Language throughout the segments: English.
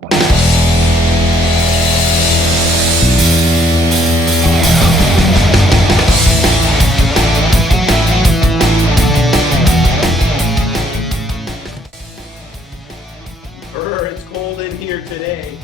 It's cold in here today.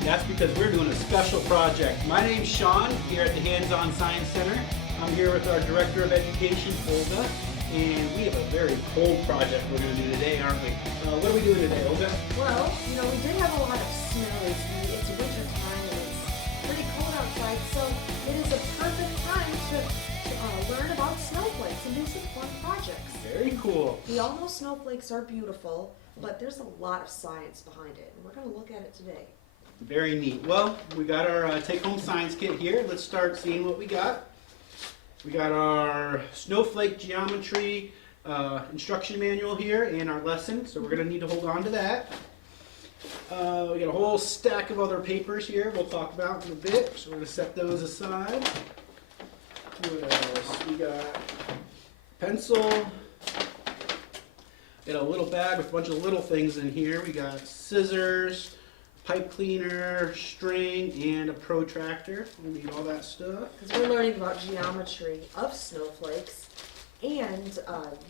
That's because we're doing a special project. My name's Sean here at the Hands-On Science Center. I'm here with our Director of Education, Olga, and we have a very cold project we're going to do today, aren't we? What are we doing today, Olga? Well, we did have a lot of snow recently. It's winter time and it's pretty cold outside, so it is a perfect time to learn about snowflakes and do some fun projects. Very cool. We all know snowflakes are beautiful, but there's a lot of science behind it, and we're going to look at it today. Very neat. Well, we got our take-home science kit here. Let's start seeing what we got. We got our snowflake geometry instruction manual here and our lesson, so we're going to need to hold on to that. We got a whole stack of other papers here we'll talk about in a bit, so we're going to set those aside. What else? We got pencil. Got a little bag with a bunch of little things in here. We got scissors, pipe cleaner, string, and a protractor. We need all that stuff. Because we're learning about geometry of snowflakes and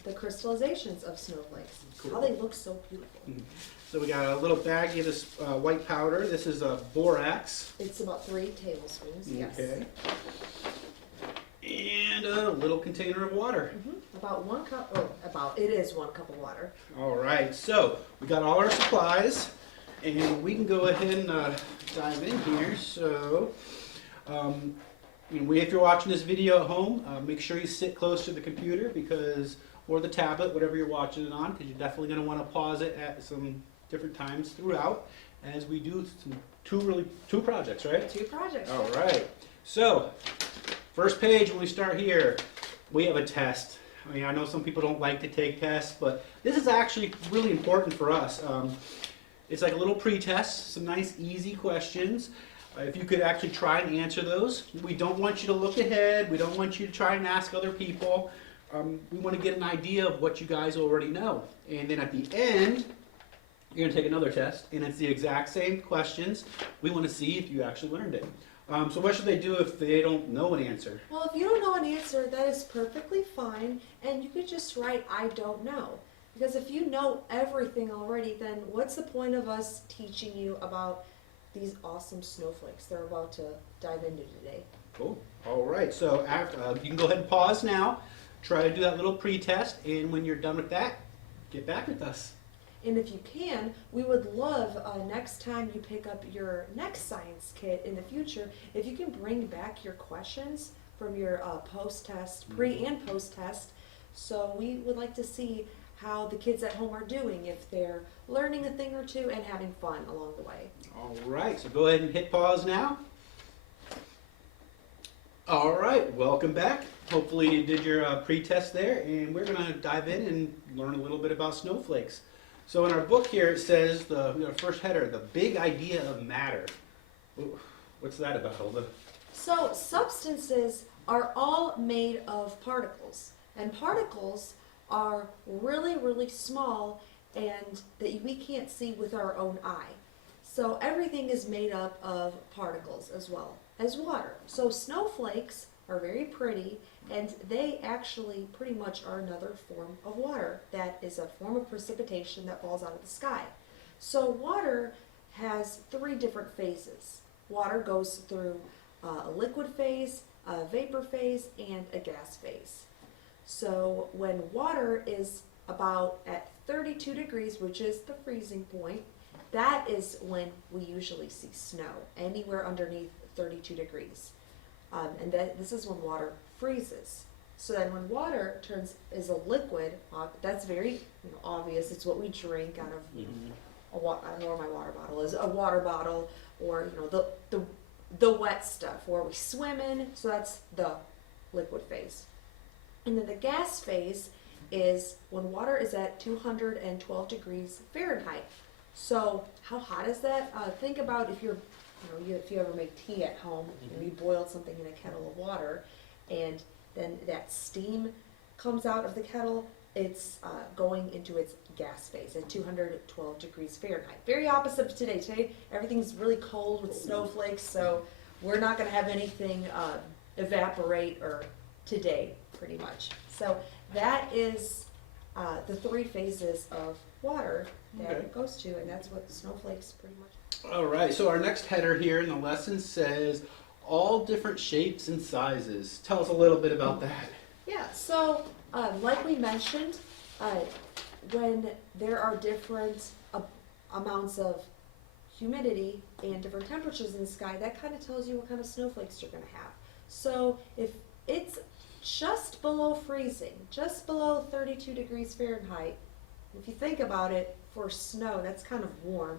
the crystallizations of snowflakes. Cool. How they look so beautiful. So we got a little baggie of this white powder. This is a borax. It's about 3 tablespoons, yes. Okay. And a little container of water. About 1 cup, it is 1 cup of water. All right, so we got all our supplies, and we can go ahead and dive in here. So, if you're watching this video at home, make sure you sit close to the computer or the tablet, whatever you're watching it on, because you're definitely going to want to pause it at some different times throughout as we do two projects, right? 2 projects. All right. So, first page when we start here, we have a test. I know some people don't like to take tests, but this is actually really important for us. It's like a little pre-test, some nice easy questions. If you could actually try and answer those. We don't want you to look ahead. We don't want you to try and ask other people. We want to get an idea of what you guys already know. And then at the end, you're going to take another test, and it's the exact same questions. We want to see if you actually learned it. So what should they do if they don't know an answer? Well, if you don't know an answer, that is perfectly fine, and you could just write, I don't know. Because if you know everything already, then what's the point of us teaching you about these awesome snowflakes they're about to dive into today? Cool. All right, so you can go ahead and pause now, try to do that little pre-test, and when you're done with that, get back with us. And if you can, we would love next time you pick up your next science kit in the future, if you can bring back your questions from your post-test, pre- and post-test. So we would like to see how the kids at home are doing, if they're learning a thing or two and having fun along the way. All right, so go ahead and hit pause now. All right, welcome back. Hopefully you did your pre-test there, and we're going to dive in and learn a little bit about snowflakes. So in our book here, it says, we got our first header, the big idea of matter. What's that about, Hilda? So substances are all made of particles, and particles are really, really small and that we can't see with our own eye. So everything is made up of particles as well as water. So snowflakes are very pretty, and they actually pretty much are another form of water. That is a form of precipitation that falls out of the sky. So water has 3 different phases. Water goes through a liquid phase, a vapor phase, and a gas phase. So when water is about at 32 degrees, which is the freezing point, that is when we usually see snow, anywhere underneath 32 degrees. And this is when water freezes. So then when water is a liquid, that's very obvious. It's what we drink out of, I don't know where my water bottle is, a water bottle, or the wet stuff where we swim in. So that's the liquid phase. And then the gas phase is when water is at 212 degrees Fahrenheit. So how hot is that? Think about if if you ever make tea at home, you boiled something in a kettle of water, and then that steam comes out of the kettle. it's going into its gas phase at 212 degrees Fahrenheit. Very opposite of today. Today, everything's really cold with snowflakes, so we're not going to have anything evaporate or today, pretty much. So that is the 3 phases of water that Okay. it goes to, and that's what snowflakes pretty much. All right, so our next header here in the lesson says all different shapes and sizes. Tell us a little bit about that. Yeah, so like we mentioned, when there are different amounts of humidity and different temperatures in the sky, that kind of tells you what kind of snowflakes you're going to have. So if it's just below freezing, just below 32 degrees Fahrenheit, if you think about it, for snow, that's kind of warm,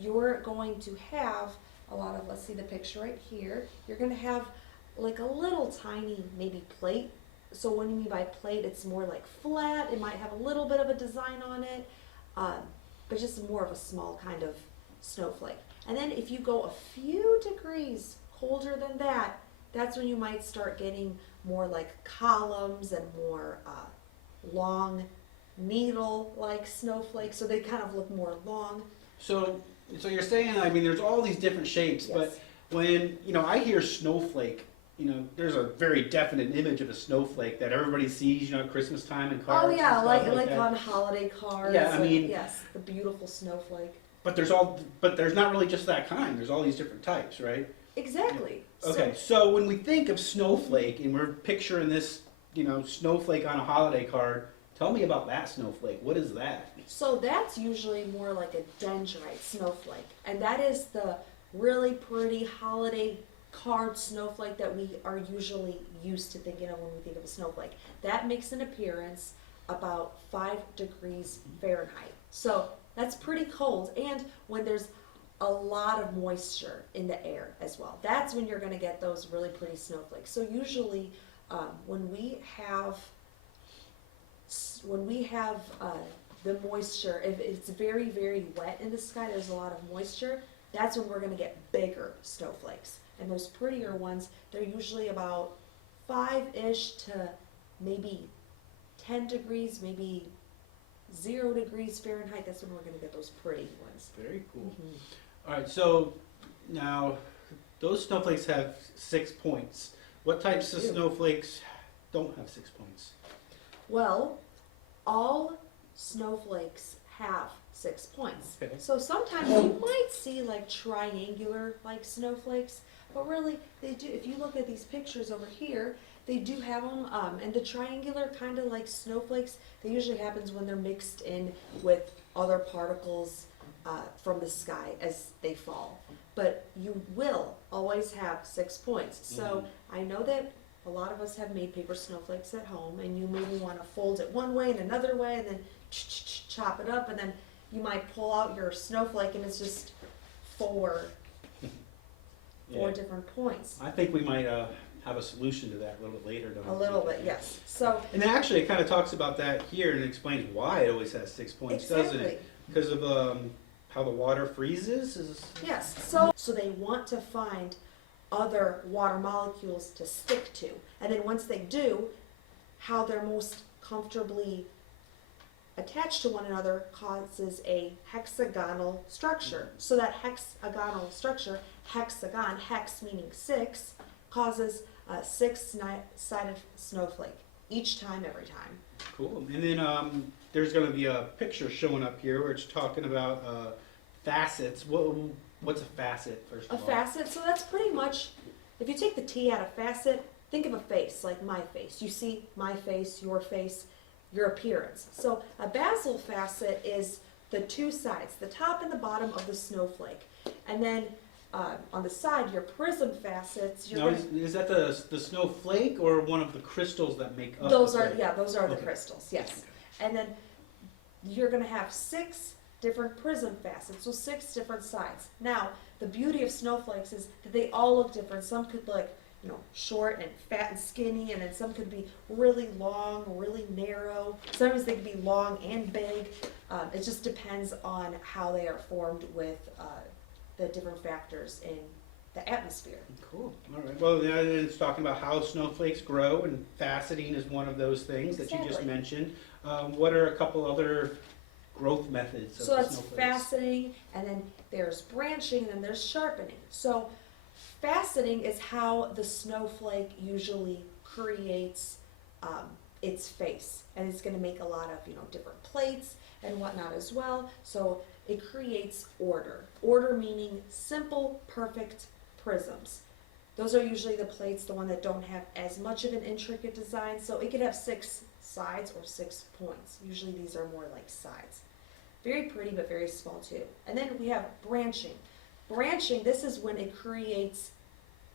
you're going to have a lot of, let's see the picture right here, you're going to have like a little tiny maybe plate. So what do you mean by plate? It's more like flat, it might have a little bit of a design on it, but just more of a small kind of snowflake. And then if you go a few degrees colder than that, that's when you might start getting more like columns and more long needle-like snowflakes, so they kind of look more long. So you're saying, I mean, there's all these different shapes, Yes. but when, I hear snowflake, there's a very definite image of a snowflake that everybody sees, at Christmas time and cards. Oh yeah, and like stuff that. on holiday cards. Yeah, I and mean- yes, the beautiful snowflake. But there's not really just that kind. There's all these different types, right? Exactly. Okay, so when we think of snowflake and we're picturing this, snowflake on a holiday card, tell me about that snowflake. What is that? So that's usually more like a dendrite snowflake, and that is the really pretty holiday card snowflake that we are usually used to thinking of when we think of a snowflake. That makes an appearance about 5 degrees Fahrenheit. So that's pretty cold, and when there's a lot of moisture in the air as well, that's when you're going to get those really pretty snowflakes. So usually when we have the moisture, if it's very, very wet in the sky, there's a lot of moisture, that's when we're going to get bigger snowflakes. And those prettier ones, they're usually about 5-ish to maybe 10 degrees, maybe 0 degrees Fahrenheit. That's when we're going to get those pretty ones. Very cool. Mhm. All right, so now those snowflakes have 6 points. What types of They do. snowflakes don't have 6 points? Well, all snowflakes have 6 points. Okay. So sometimes you might see like triangular like snowflakes, but really they do, if you look at these pictures over here, they do have them, and the triangular kind of like snowflakes, that usually happens when they're mixed in with other particles from the sky as they fall. But you will always have 6 points. So I know that a lot of us have made paper snowflakes at home, and you maybe want to fold it one way and another way, and then chop it up, and then you might pull out your snowflake, and it's just four Yeah. different points. I think we might have a solution to that a little bit later, don't A you little think? bit, yes. So And actually, it kind of talks about that here and explains why it always has 6 points, doesn't exactly. it? Because of how the water freezes? Yes. So they want to find other water molecules to stick to, and then once they do, how they're most comfortably attached to one another causes a hexagonal structure. So that hexagonal structure, hexagon, hex meaning 6, causes a 6-sided snowflake each time, every time. Cool. And then there's going to be a picture showing up here where it's talking about facets. What's a facet, first A of all? facet, so that's pretty much, if you take the T out of facet, think of a face, like my face. You see my face, your appearance. So a basal facet is the 2 sides, the top and the bottom of the snowflake. And then on the side, your prism facets, Now, is that the snowflake or one of the crystals that make up those the are, flake? yeah, those are the Okay. crystals, yes. And then you're gonna have 6 different prism facets, so 6 different sides. Now, the beauty of snowflakes is that they all look different. Some could look, short and fat and skinny, and then some could be really long, really narrow. Sometimes they could be long and big. It just depends on how they are formed with the different factors in the atmosphere. Cool. All right. Well, then it's talking about how snowflakes grow, and faceting is one of those things that you just Exactly. mentioned. What are a couple other growth methods of So the that's snowflakes? faceting, and then there's branching, and then there's sharpening. So faceting is how the snowflake usually creates its face, and it's going to make a lot of different plates and whatnot as well. So it creates order. Order meaning simple, perfect prisms. Those are usually the plates, the one that don't have as much of an intricate design. So it could have 6 sides or 6 points. Usually these are more like sides. Very pretty, but very small too. And then we have branching. Branching, this is when it creates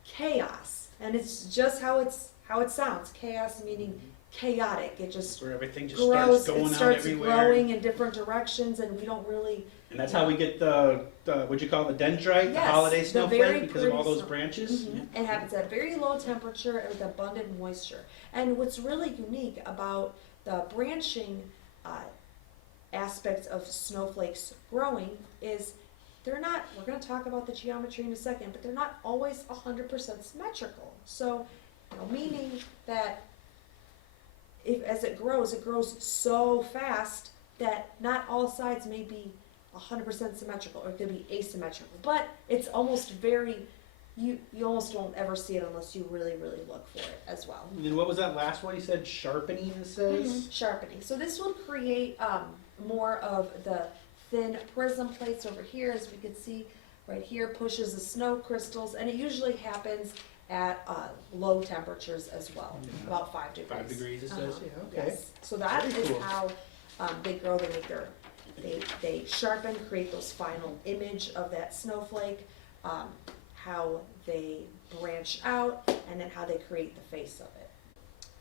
chaos, and it's just how it sounds. Chaos meaning chaotic. It just Where everything just grows. starts going It out starts everywhere. growing in different directions, and we don't really. And that's how we get the what you call the dendrite, the Yes, holiday the very snowflake, because of all pretty those branches. It happens at very low temperature and with abundant moisture. And what's really unique about the branching aspects of snowflakes growing is they're not, we're going to talk about the geometry in a second, but they're not always 100% symmetrical. So, meaning that as it grows so fast that not all sides may be 100% symmetrical, or it could be asymmetrical. But it's almost very, you almost won't ever see it unless you really, really look for it as well. And then what was that last one you said? Sharpening, it says? Sharpening. So this will create more of the thin prism plates over here, as we can see right here, pushes the snow crystals, and it usually happens at low temperatures as well, about 5 degrees. 5 degrees, it says. Yeah, okay. Yes. So that Very is cool. how they grow. They make they sharpen, create those final image of that snowflake, how they branch out, and then how they create the face of it.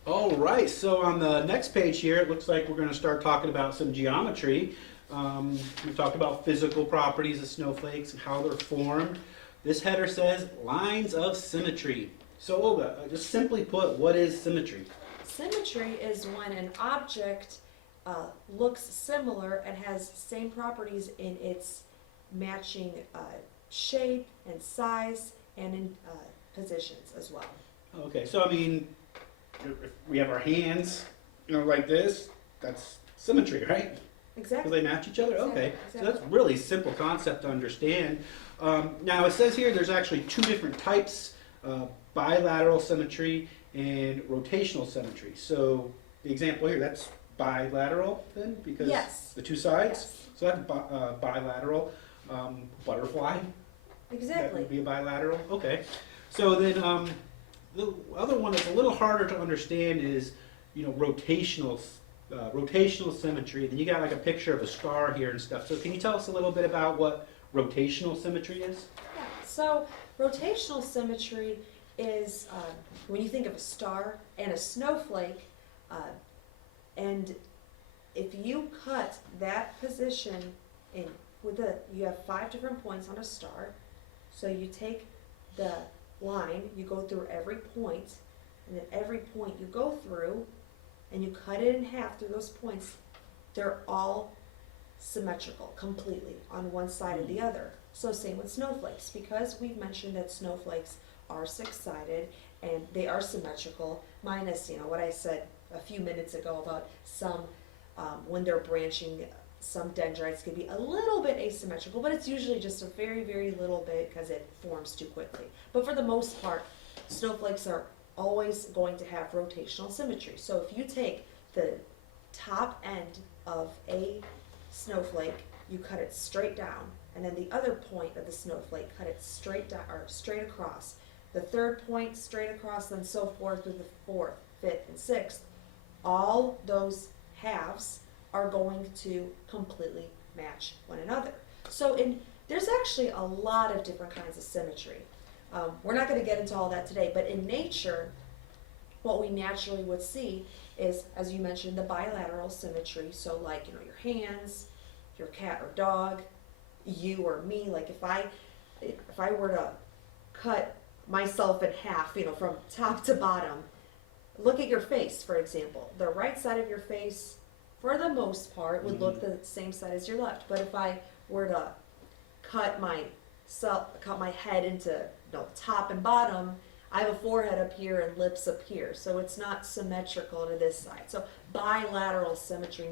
All right, so on the next page here, it looks like we're going to start talking about some geometry. We talked about physical properties of snowflakes and how they're formed. This header says lines of symmetry. So Olga, just simply put, what is symmetry? Symmetry is when an object looks similar and has same properties in its matching shape and size and in positions as well. Okay, so I mean, if we have our hands, like this, that's symmetry, right? Because Exactly. they match each other? Okay, so Exactly. that's really simple concept to understand. Now it says here there's actually 2 different types, bilateral symmetry and rotational symmetry. So the example here, that's bilateral then, because Yes. the 2 sides? Yes. So that's bilateral. Butterfly, that Exactly. would be a bilateral. Okay. So then the other one that's a little harder to understand is, rotational symmetry. Then you got like a picture of a star here and stuff. So can you tell us a little bit about what rotational symmetry is? Yeah. So rotational symmetry is when you think of a star and a snowflake, and if you cut that position in you have 5 different points on a star, so you take the line, you go through every point, and then every point you go through, and you cut it in half through those points, they're all symmetrical completely on one side or the other. So same with snowflakes, because we've mentioned that snowflakes are 6-sided and they are symmetrical, minus what I said a few minutes ago about some when they're branching, some dendrites could be a little bit asymmetrical, but it's usually just a very, very little bit because it forms too quickly. But for the most part, snowflakes are always going to have rotational symmetry. So if you take the top end of a snowflake, you cut it straight down, and then the other point of the snowflake, cut it straight down or straight across. The third point straight across, then so forth through the 4th, 5th, and 6th. All those halves are going to completely match one another. So there's actually a lot of different kinds of symmetry. We're not going to get into all that today, but in nature, what we naturally would see is, as you mentioned, the bilateral symmetry. So like, your hands, your cat or dog, you or me, like if I were to cut myself in half, from top to bottom, look at your face, for example. The right side of your face, for the most part, would look the same side as your left. But if I were to cut my cut my head into top and bottom, I have a forehead up here and lips up here, so it's not symmetrical to this side. So bilateral symmetry,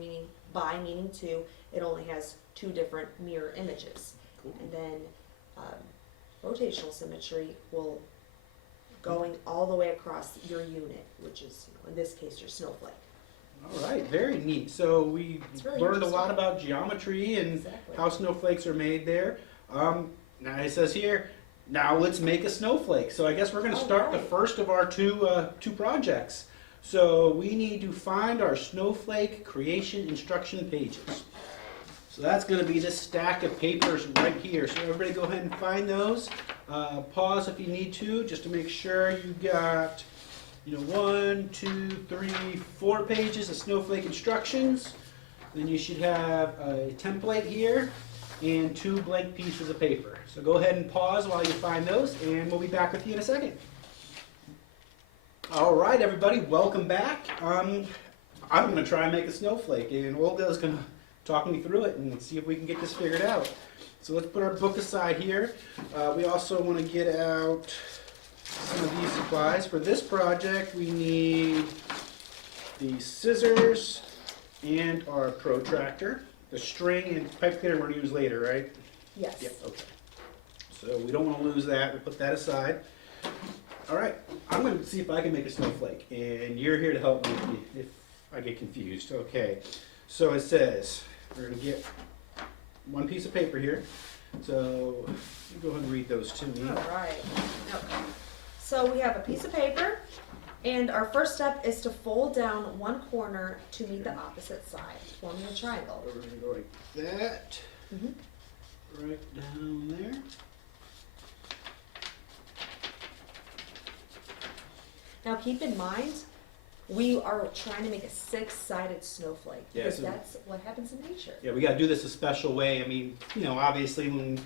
meaning two, it only has two different mirror images. Cool. And then rotational symmetry will going all the way across your unit, which is, in this case, your snowflake. All right, very neat. So we It's really learned a interesting. lot about geometry and Exactly. how snowflakes are made there. Now it says here, now let's make a snowflake. So I guess we're going to start the Alright. first of our two projects. So we need to find our snowflake creation instruction pages. So that's going to be this stack of papers right here. So everybody go ahead and find those. Pause if you need to, just to make sure you got, 1, 2, 3, 4 pages of snowflake instructions. Then you should have a template here and 2 blank pieces of paper. So go ahead and pause while you find those, and we'll be back with you in a second. All right, everybody, welcome back. I'm going to try and make a snowflake, and Olga's going to talk me through it and see if we can get this figured out. So let's put our book aside here. We also want to get out some of these supplies. For this project, we need the scissors and our protractor. The string and pipe cleaner we're going to use later, right? Yes. Yep, okay. So we don't want to lose that. We'll put that aside. All right, I'm going to see if I can make a snowflake, and you're here to help me if I get confused. Okay, so it says we're going to get 1 piece of paper here. So you go ahead and read those to me. All right. Okay. So we have a piece of paper, and our first step is to fold down 1 corner to meet the opposite side, forming a triangle. So we're going to go like that, Mhm. right down there. Now keep in mind, we are trying to make a 6-sided snowflake, Yeah, because so- that's what happens in nature. Yeah, we got to do this a special way. I mean, obviously when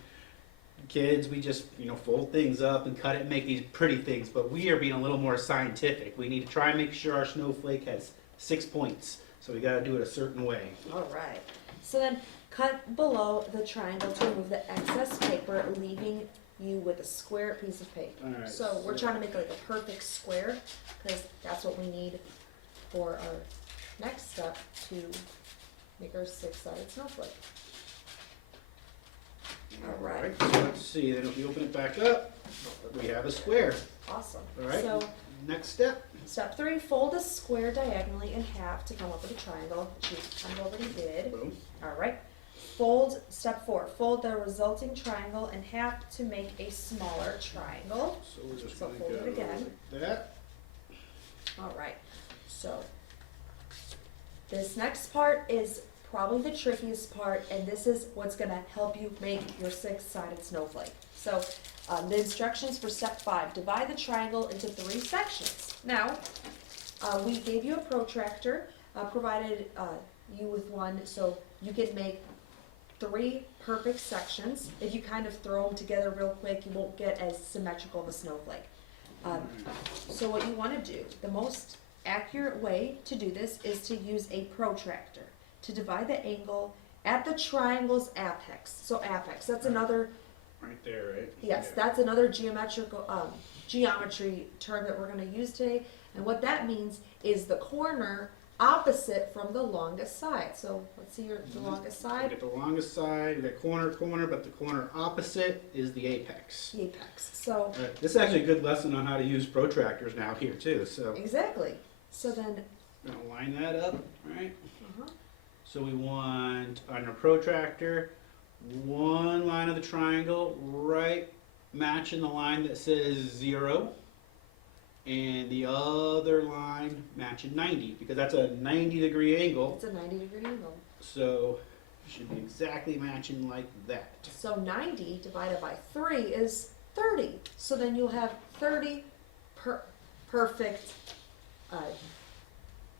kids, we just, fold things up and cut it and make these pretty things, but we are being a little more scientific. We need to try and make sure our snowflake has 6 points. So we got to do it a certain way. All right. So then cut below the triangle to remove the excess paper, leaving you with a square piece of paper. All right, So we're so- trying to make like a perfect square, because that's what we need for our next step to make our 6-sided snowflake. All right. So let's see, then if we open it back up, we have a square. Awesome. All right. So Next step. step 3, fold a square diagonally in half to come up with a triangle, which we kind of already did. Boom. All right. Step 4, fold the resulting triangle in half to make a smaller triangle. So we're just So going to fold go it again. like that. All right. So this next part is probably the trickiest part, and this is what's going to help you make your 6-sided snowflake. So the instructions for step 5, divide the triangle into 3 sections. Now, we gave you a protractor, provided you with one, so you can make 3 perfect sections. If you kind of throw them together real quick, you won't get as symmetrical of a snowflake. So what you want to do, the most accurate way to do this is to use a protractor to divide the angle at the triangle's apex. So apex, that's another, Right there, right? yes, Yeah. that's another geometry term that we're going to use today. And what that means is the corner opposite from the longest side. So let's see the longest We side, get the longest side, we got corner, but the corner opposite is the apex. the apex. So All right, this is actually a good lesson on how to use protractors now here too. So exactly. So then, I'm gonna line that up, right? uh-huh. So we want on our protractor, 1 line of the triangle right matching the line that says 0, and the other line matching 90, because that's a 90-degree angle. It's a 90-degree angle. So it should be exactly matching like that. So 90 divided by 3 is 30. So then you'll have 30 perfect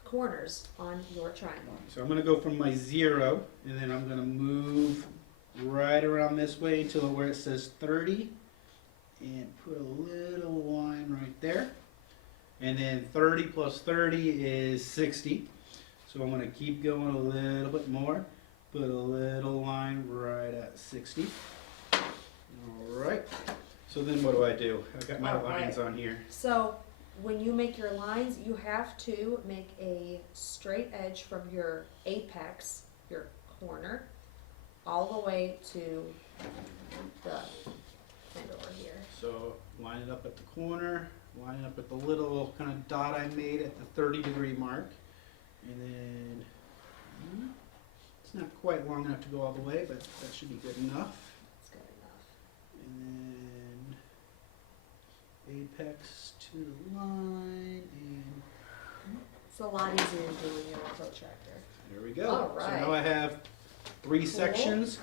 corners on your triangle. So I'm going to go from my 0, and then I'm going to move right around this way until where it says 30, and put a little line right there. And then 30 plus 30 is 60. So I'm going to keep going a little bit more. Put a little line right at 60. All Alright, so then what do? I've got my lines on here. So when you make your lines, you have to make a straight edge from your apex, your corner, all the way to the end over here. So line it up at the corner, line it up at the little kind of dot I made at the 30-degree mark. And then, it's not quite long enough to go all the way, but that should be good enough. That's good enough. And then apex to the line, and It's a lot easier to do when you're a protractor. there we go. All right. So now I have 3 Cool. sections,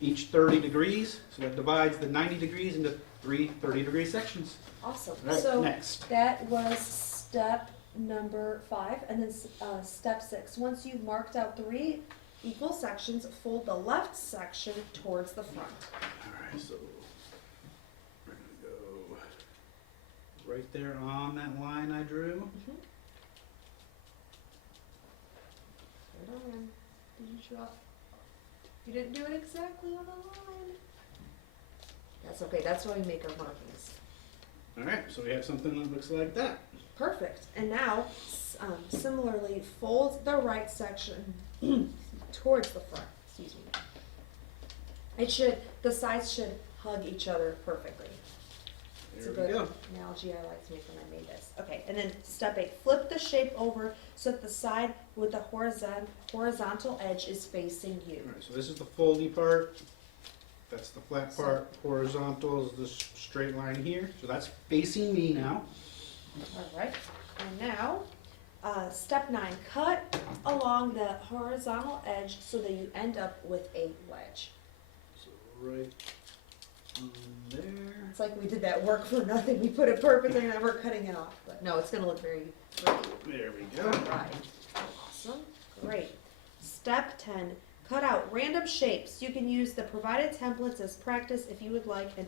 each 30 degrees. So that divides the 90 degrees into 3 30-degree sections. Awesome. All right, So next. that was step number 5, and then step 6. Once you've marked out 3 equal sections, fold the left section towards the front. Alright, so we're gonna go right there on that line I drew. Right on. Did you draw? You didn't do it exactly on the line. That's okay. That's why we make our markings. Alright, so we have something that looks like that. Perfect. And now, similarly, fold the right section towards the front. Excuse me. The sides should hug each other perfectly. It's a There we good go. analogy I like to make when I made this. Okay, and then step 8, flip the shape over so that the side with the horizontal edge is facing you. Alright, so this is the foldy part. That's the flat part. Horizontal is this straight line here. So that's facing me now. All right, and now, step 9, cut along the horizontal edge so that you end up with a wedge. So right on there. It's like we did that work for nothing. We put it perfectly and then we're cutting it off. But no, it's gonna look very pretty. There we go. All right, awesome, great. Step 10, cut out random shapes. You can use the provided templates as practice if you would like, and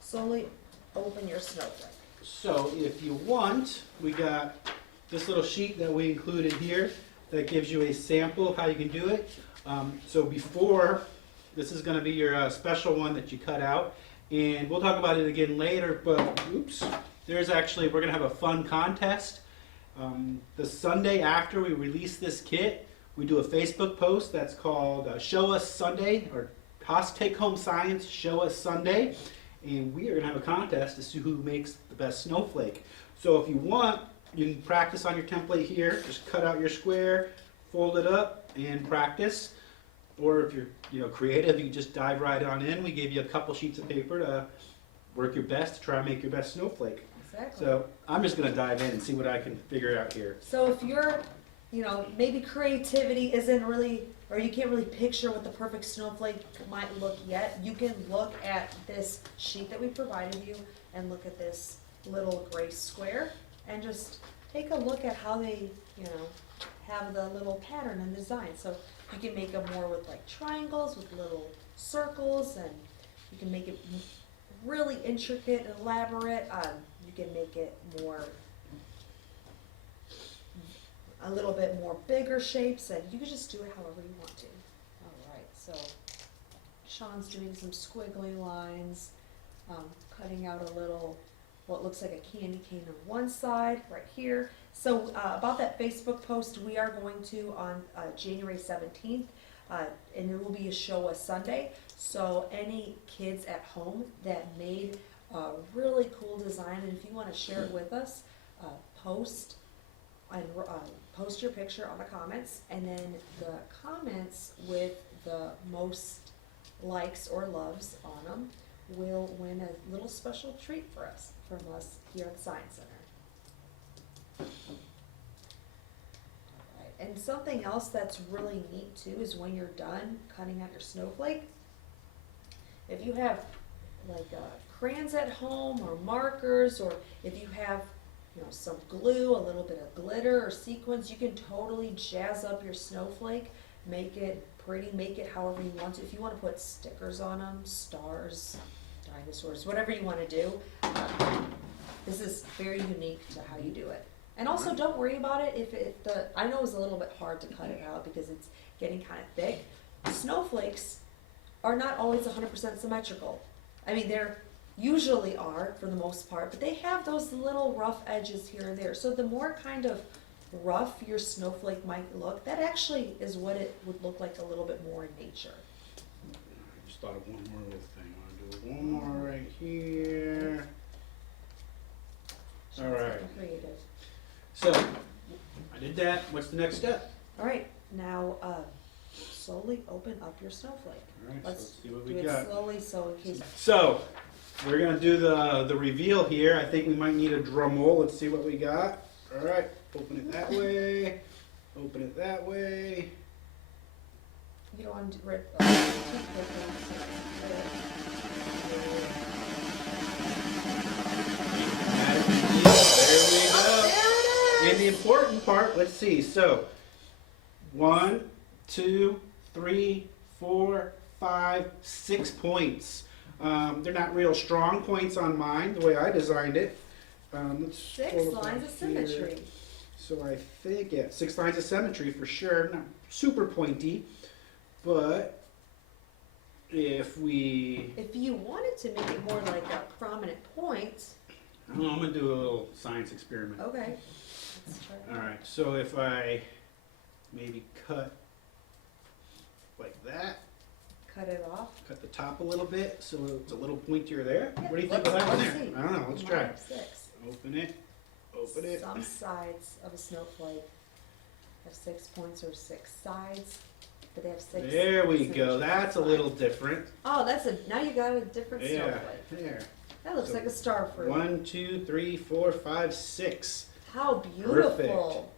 slowly open your Snowflake. So if you want, we got this little sheet that we included here that gives you a sample of how you can do it. So before, this is going to be your special one that you cut out, and we'll talk about it again later, but oops, we're going to have a fun contest. The Sunday after we release this kit, we do a Facebook post that's called Show Us Sunday, or HOSC Take Home Science Show Us Sunday. And we are going to have a contest to see who makes the best snowflake. So if you want, you can practice on your template here. Just cut out your square, fold it up, and practice. Or if you're creative, you can just dive right on in. We gave you a couple sheets of paper to work your best to try and make your best snowflake. Exactly. So I'm just going to dive in and see what I can figure out here. So if you're, maybe creativity isn't really, or you can't really picture what the perfect snowflake might look yet, you can look at this sheet that we provided you and look at this little gray square and just take a look at how they, have the little pattern and design. So you can make them more with like triangles with little circles, and you can make it really intricate and elaborate. You can make it a little bit more bigger shapes, and you can just do it however you want to. All right, so Sean's doing some squiggly lines, cutting out a little, what looks like a candy cane on one side, right here. So about that Facebook post, we are going to, on January 17th, and it will be a Show Us Sunday. So any kids at home that made a really cool design, and if you want to share it with us, post your picture on the comments, and then the comments with the most likes or loves on them will win a little special treat from us here at the Science Center. Alright, and something else that's really neat too is when you're done cutting out your snowflake, if you have like crayons at home or markers, or if you have some glue, a little bit of glitter or sequins, you can totally jazz up your snowflake, make it pretty, make it however you want to. If you want to put stickers on them, stars, dinosaurs, whatever you want to do, this is very unique to how you do it. And also, don't worry about it I know it was a little bit hard to cut it out because it's getting kind of thick. Snowflakes are not always 100% symmetrical. I mean, they're usually are for the most part, but they have those little rough edges here and there. So the more kind of rough your snowflake might look, that actually is what it would look like a little bit more in nature. I just thought of one more little thing. I'll do one more right here. Shows All right. something creative. So, I did that. What's the next step? All right, now slowly open up your snowflake. All right, so Let's let's see what do we it got. slowly so in case. So, we're gonna do the reveal here. I think we might need a drum roll. Let's see what we got. All right, open it that way. Open it that way. You don't want to do right. There we go. Oh, there And it the is! important part, let's see. So, 1, 2, 3, 4, 5, 6 points. They're not real strong points on mine, the way I designed it. Let's Six scroll up lines of here. symmetry. So I think, yeah, 6 lines of symmetry for sure. Not super pointy, but if we, If you wanted to make it more like a prominent point, I don't know, I'm gonna do a little science experiment. okay. Let's try it. All right, so if I maybe cut like that, Cut it off. cut the top a little bit so it's a little pointier there. Yeah, What do you think of let's that one there? see. I don't know, let's Mine try. have six. Open it, open it. Some sides of a snowflake have 6 points or 6 sides, but they have 6. There we go, symmetry. that's a little different. Oh, now you got a different Yeah, snowflake. there. That looks So like a star fruit. 1, 2, 3, 4, 5, 6. How Perfect. beautiful.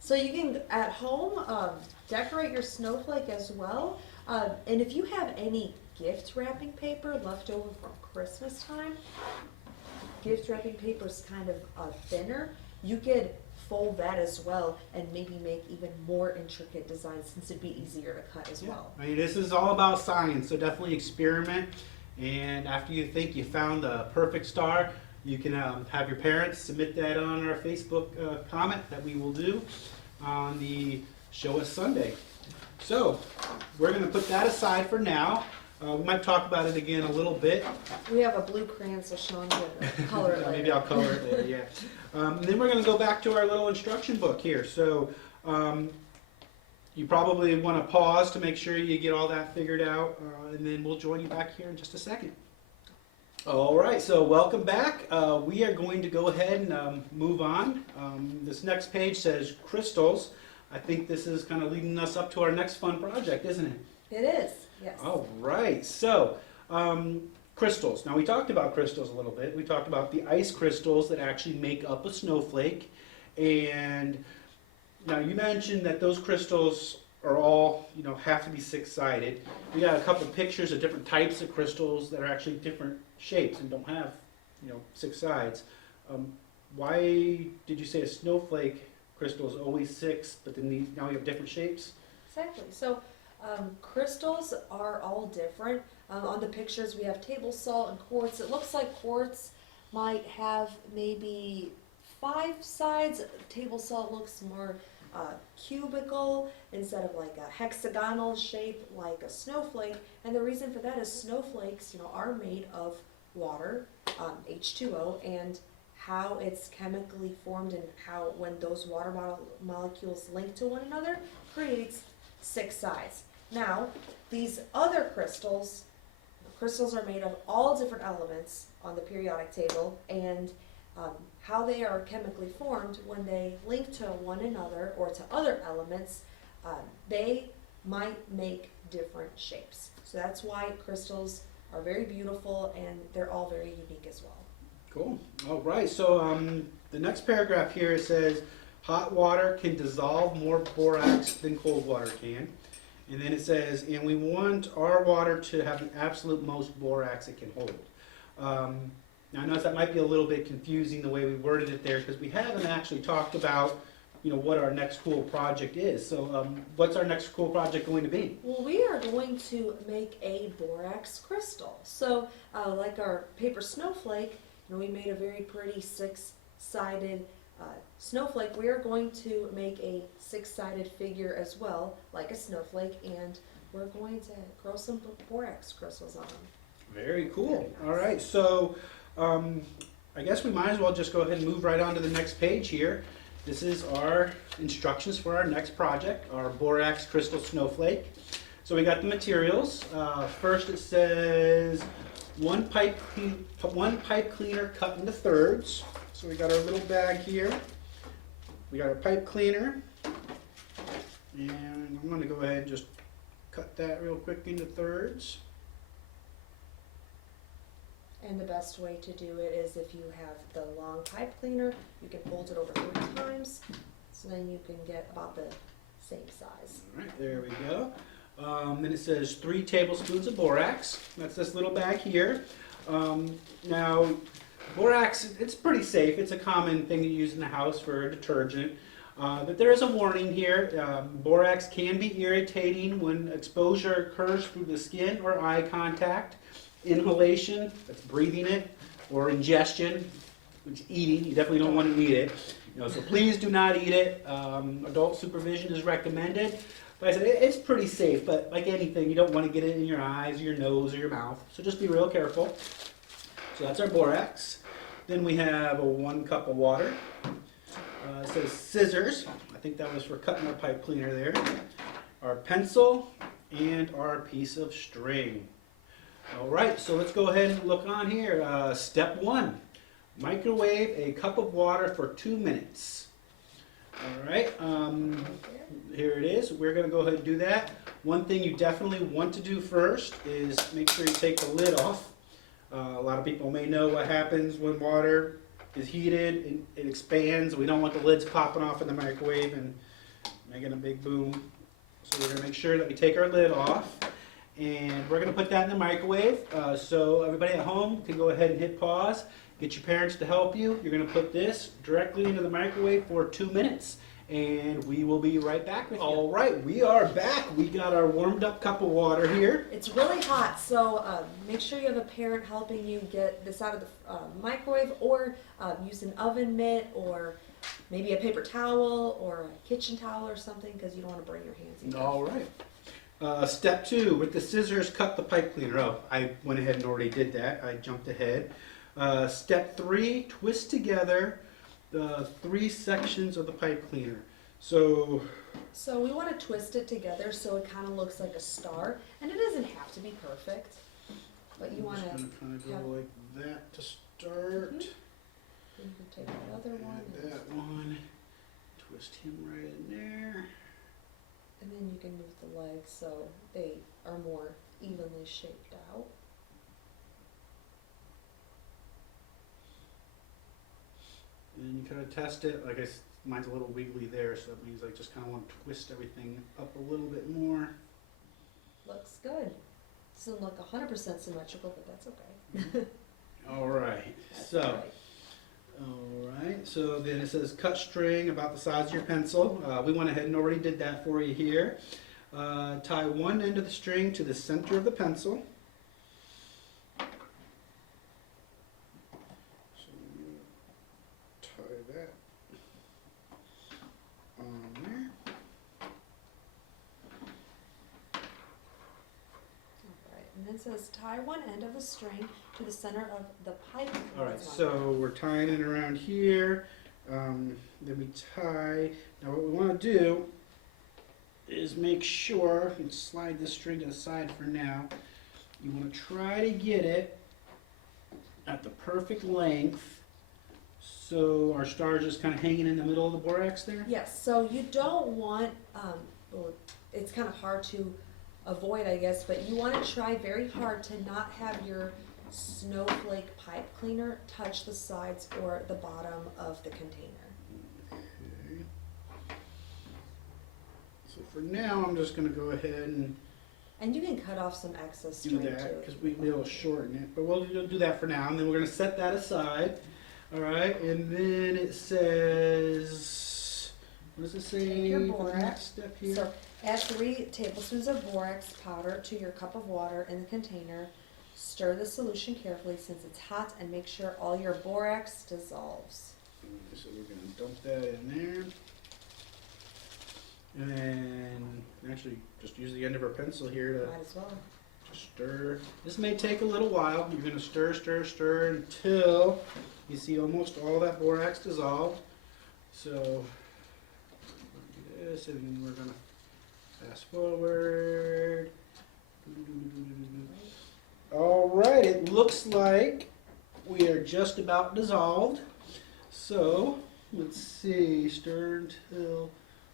So you can, at home, decorate your snowflake as well. And if you have any gift wrapping paper left over from Christmas time, gift wrapping paper is kind of thinner. You could fold that as well and maybe make even more intricate designs since it'd be easier to cut as well. I mean, this is all about science, so definitely experiment. And after you think you found the perfect star, you can have your parents submit that on our Facebook comment that we will do on the Show Us Sunday. So, we're going to put that aside for now. We might talk about it again a little bit. We have a blue crayon, so Sean can color it later. Maybe I'll color it later, yeah. And then we're going to go back to our little instruction book here. So, you probably want to pause to make sure you get all that figured out, and then we'll join you back here in just a second. All right, so welcome back. We are going to go ahead and move on. This next page says crystals. I think this is kind of leading us up to our next fun project, isn't it? It is, yes. All right, so crystals. Now we talked about crystals a little bit. We talked about the ice crystals that actually make up a snowflake. And now you mentioned that those crystals are all, have to be 6-sided. We got a couple pictures of different types of crystals that are actually different shapes and don't have, 6 sides. Why did you say a snowflake crystal is always 6, but then now we have different shapes? Exactly. So crystals are all different. On the pictures we have table salt and quartz. It looks like quartz might have maybe 5 sides. Table salt looks more cubical instead of like a hexagonal shape like a snowflake. And the reason for that is snowflakes, are made of water, H2O, and how it's chemically formed and how when those water molecules link to one another creates 6 sides. Now, these other crystals are made of all different elements on the periodic table, and how they are chemically formed when they link to one another or to other elements, they might make different shapes. So that's why crystals are very beautiful and they're all very unique as well. Cool. All right. So the next paragraph here says, hot water can dissolve more borax than cold water can. And then it says, and we want our water to have the absolute most borax it can hold. Now I know that might be a little bit confusing the way we worded it there because we haven't actually talked about, what our next cool project is. So what's our next cool project going to be? Well, we are going to make a borax crystal. So like our paper snowflake, we made a very pretty 6-sided snowflake. We are going to make a 6-sided figure as well, like a snowflake, and we're going to grow some borax crystals on them. Very cool. All right, so I guess we might as well just go ahead and move right on to the next page here. This is our instructions for our next project, our borax crystal snowflake. So we got the materials. First it says one pipe cleaner cut into thirds. So we got our little bag here. We got our pipe cleaner. And I'm going to go ahead and just cut that real quick into thirds. And the best way to do it is if you have the long pipe cleaner, you can fold it over 3 times, so then you can get about the same size. All right, there we go. Then it says 3 tablespoons of borax. That's this little bag here. Now, borax, it's pretty safe. It's a common thing to use in the house for a detergent. But there is a warning here. Borax can be irritating when exposure occurs through the skin or eye contact. Inhalation, that's breathing it, or ingestion, which is eating. You definitely don't want to eat it. So please do not eat it. Adult supervision is recommended. Like I said, it's pretty safe, but like anything, you don't want to get it in your eyes, your nose, or your mouth. So just be real careful. So that's our borax. Then we have 1 cup of water. It says scissors. I think that was for cutting our pipe cleaner there. Our pencil and our piece of string. All right, so let's go ahead and look on here. Step 1, microwave a cup of water for 2 minutes. All right, here it is. We're going to go ahead and do that. One thing you definitely want to do first is make sure you take the lid off. A lot of people may know what happens when water is heated and it expands. We don't want the lids popping off in the microwave and making a big boom. So we're going to make sure that we take our lid off. And we're going to put that in the microwave. So everybody at home can go ahead and hit pause. Get your parents to help you. You're going to put this directly into the microwave for 2 minutes. And we will be right back with you. All right, we are back. We got our warmed up cup of water here. It's really hot, so make sure you have a parent helping you get this out of the microwave, or use an oven mitt, or maybe a paper towel, or a kitchen towel or something, because you don't want to burn your hands either. All right. Step 2, with the scissors, cut the pipe cleaner. Oh, I went ahead and already did that. I jumped ahead. Step 3, twist together the 3 sections of the pipe cleaner. So we want to twist it together so it kind of looks like a star, and it doesn't have to be perfect, but you want to kind of go like that to start. You can take another one. Add that one. Twist him right in there. And then you can move the legs so they are more evenly shaped out. And you kind of test it. Like mine's a little wiggly there, so that means I just kind of want to twist everything up a little bit more. Looks good. Doesn't look 100% symmetrical, but that's okay. All right. All right. So then it says cut string about the size of your pencil. We went ahead and already did that for you here. Tie one end of the string to the center of the pencil. So you tie that on there. Alright, and then it says tie one end of the string to the center of the pipe. All right, so we're tying it around here. Then we tie. Now what we want to do is make sure, and slide this string to the side for now. You want to try to get it at the perfect length, so our star is just kind of hanging in the middle of the borax there. Yes, so you don't want, well, it's kind of hard to avoid, I guess, but you want to try very hard to not have your snowflake pipe cleaner touch the sides or the bottom of the container. Okay. So for now, I'm just going to go ahead and you can cut off some excess do string that, because too. we'll shorten it. But we'll do that for now, and then we're going to set that aside. All right, and then it says, what does it say Your for the borax. next step here? So add 3 tablespoons of borax powder to your cup of water in the container. Stir the solution carefully since it's hot, and make sure all your borax dissolves. So we're going to dump that in there. And then actually just use the end of our pencil here to Might as well. Stir. This may take a little while. You're going to stir, stir, stir until you see almost all that borax dissolved. So, do this, and we're going to fast forward. All right, it looks like we are just about dissolved. So, let's see, stir until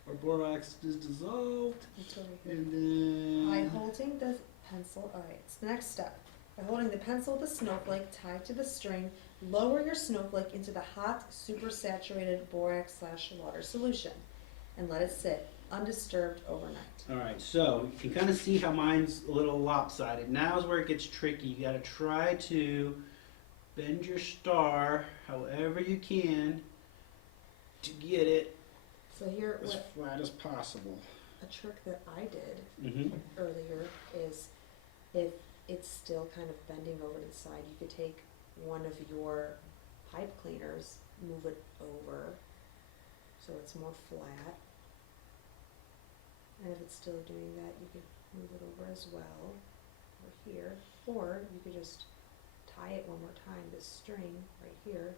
our borax is dissolved. It's over here. And By then, holding the pencil, alright, it's the next step. By holding the pencil with the snowflake tied to the string, lower your snowflake into the hot, supersaturated borax/water solution and let it sit undisturbed overnight. all right, so you can kind of see how mine's a little lopsided. Now's where it gets tricky. You got to try to bend your star however you can to get it So here, as what flat as possible. a trick that I did Mm-hmm. earlier is if it's still kind of bending over to the side, you could take one of your pipe cleaners, move it over so it's more flat. And if it's still doing that, you could move it over as well, over here. Or you could just tie it one more time, this string right here,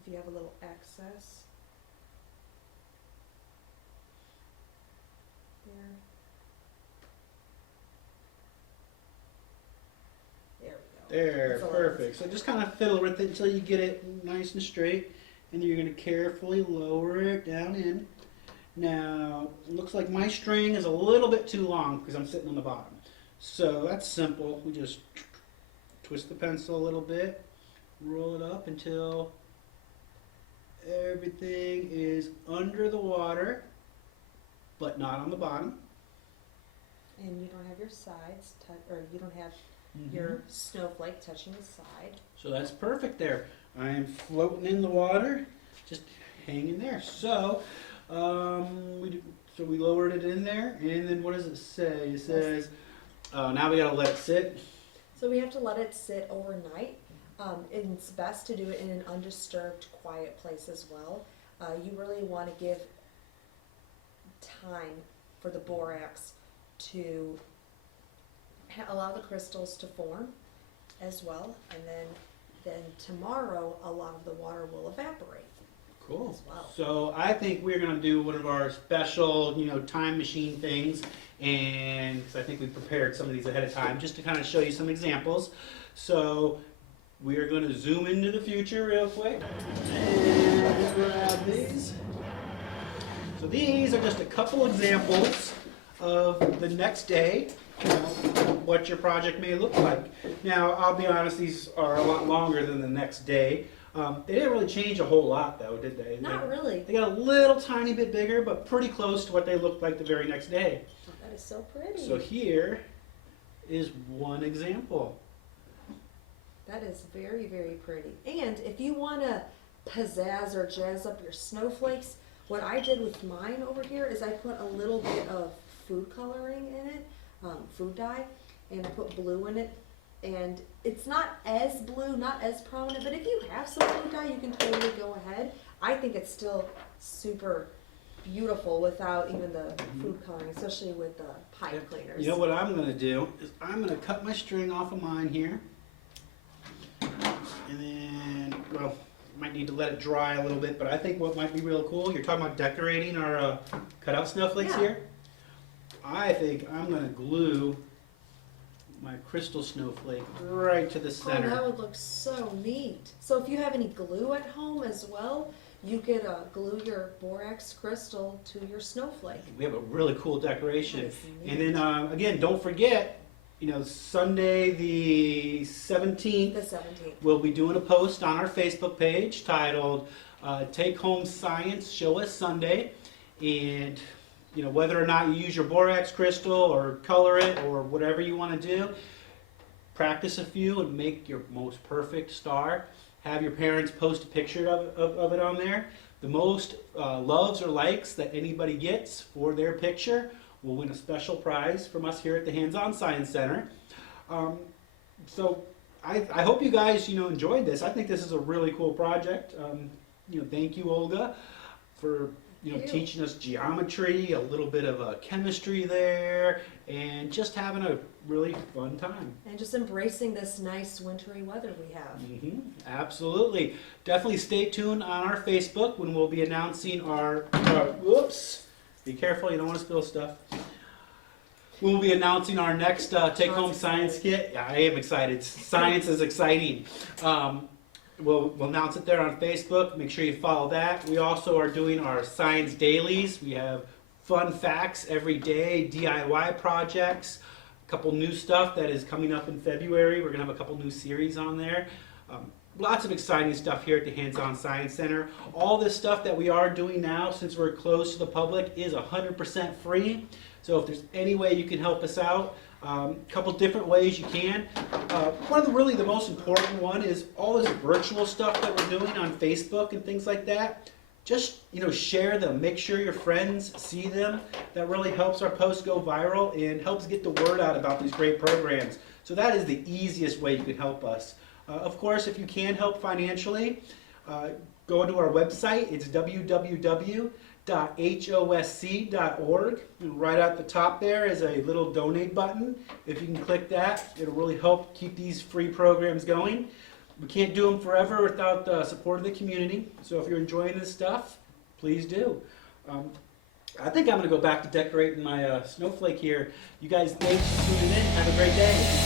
if you have a little excess. There. There we go. There, That's a lot. perfect. So just kind of fiddle with it until you get it nice and straight, and then you're going to carefully lower it down in. Now, it looks like my string is a little bit too long because I'm sitting on the bottom. So that's simple. We just twist the pencil a little bit, roll it up until everything is under the water, but not on the bottom. And you don't have your sides, or you don't have your snowflake touching the side. So that's perfect there. I am floating in the water, just hanging there. So, we lowered it in there, and then what does it say? It says, now we gotta let it sit. So we have to let it sit overnight. And it's best to do it in an undisturbed, quiet place as well. You really want to give time for the borax to allow the crystals to form as well, and then tomorrow a lot of the water will evaporate. Cool. As well. So I think we're gonna do one of our special, time machine things, and 'cause I think we prepared some of these ahead of time just to kind of show you some examples. So we are going to zoom into the future real quick and grab these. So these are just a couple examples of the next day, what your project may look like. Now, I'll be honest, these are a lot longer than the next day. They didn't really change a whole lot, though, did they? Not really. They got a little tiny bit bigger, but pretty close to what they looked like the very next day. Oh, that is so pretty. So here is one example. That is very, very pretty. And if you want to pizzazz or jazz up your snowflakes, what I did with mine over here is I put a little bit of food coloring in it, food dye, and I put blue in it. And it's not as blue, not as prominent, but if you have some food dye, you can totally go ahead. I think it's still super beautiful without even the food coloring, especially with the pipe cleaners. You know what I'm going to do is I'm going to cut my string off of mine here. And then, well, might need to let it dry a little bit, but I think what might be real cool, you're talking about decorating our cutout snowflakes Yeah. here. I think I'm going to glue my crystal snowflake right to the center. Oh, that would look so neat. So if you have any glue at home as well, you could glue your borax crystal to your snowflake. We have a really cool decoration. That is And neat. then, again, don't forget, Sunday the 17th, The 17th. we'll be doing a post on our Facebook page titled Take Home Science Show Us Sunday. And whether or not you use your borax crystal or color it or whatever you want to do, practice a few and make your most perfect star. Have your parents post a picture of it on there. The most loves or likes that anybody gets for their picture will win a special prize from us here at the Hands-On Science Center. So I hope you guys enjoyed this. I think this is a really cool project. Thank you, Olga, for Thank you. teaching us geometry, a little bit of chemistry there, and just having a really fun time. And just embracing this nice wintry weather we have. Absolutely. Definitely stay tuned on our Facebook when we'll be announcing our, whoops, be careful, you don't want to spill stuff. We'll be announcing our next take-home science kit. Yeah, I am excited. Science is exciting. We'll announce it there on Facebook. Make sure you follow that. We also are doing our science dailies. We have fun facts every day, DIY projects, a couple new stuff that is coming up in February. We're going to have a couple new series on there. Lots of exciting stuff here at the Hands-On Science Center. All this stuff that we are doing now, since we're closed to the public, is 100% free. So if there's any way you can help us out, a couple different ways you can. One of the most important one is all this virtual stuff that we're doing on Facebook and things like that. Just share them. Make sure your friends see them. That really helps our posts go viral and helps get the word out about these great programs. So that is the easiest way you can help us. Of course, if you can help financially, go to our website. It's www.hosc.org. Right at the top there is a little donate button. If you can click that, it'll really help keep these free programs going. We can't do them forever without the support of the community. So if you're enjoying this stuff, please do. I think I'm going to go back to decorating my snowflake here. You guys, thanks for tuning in. Have a great day.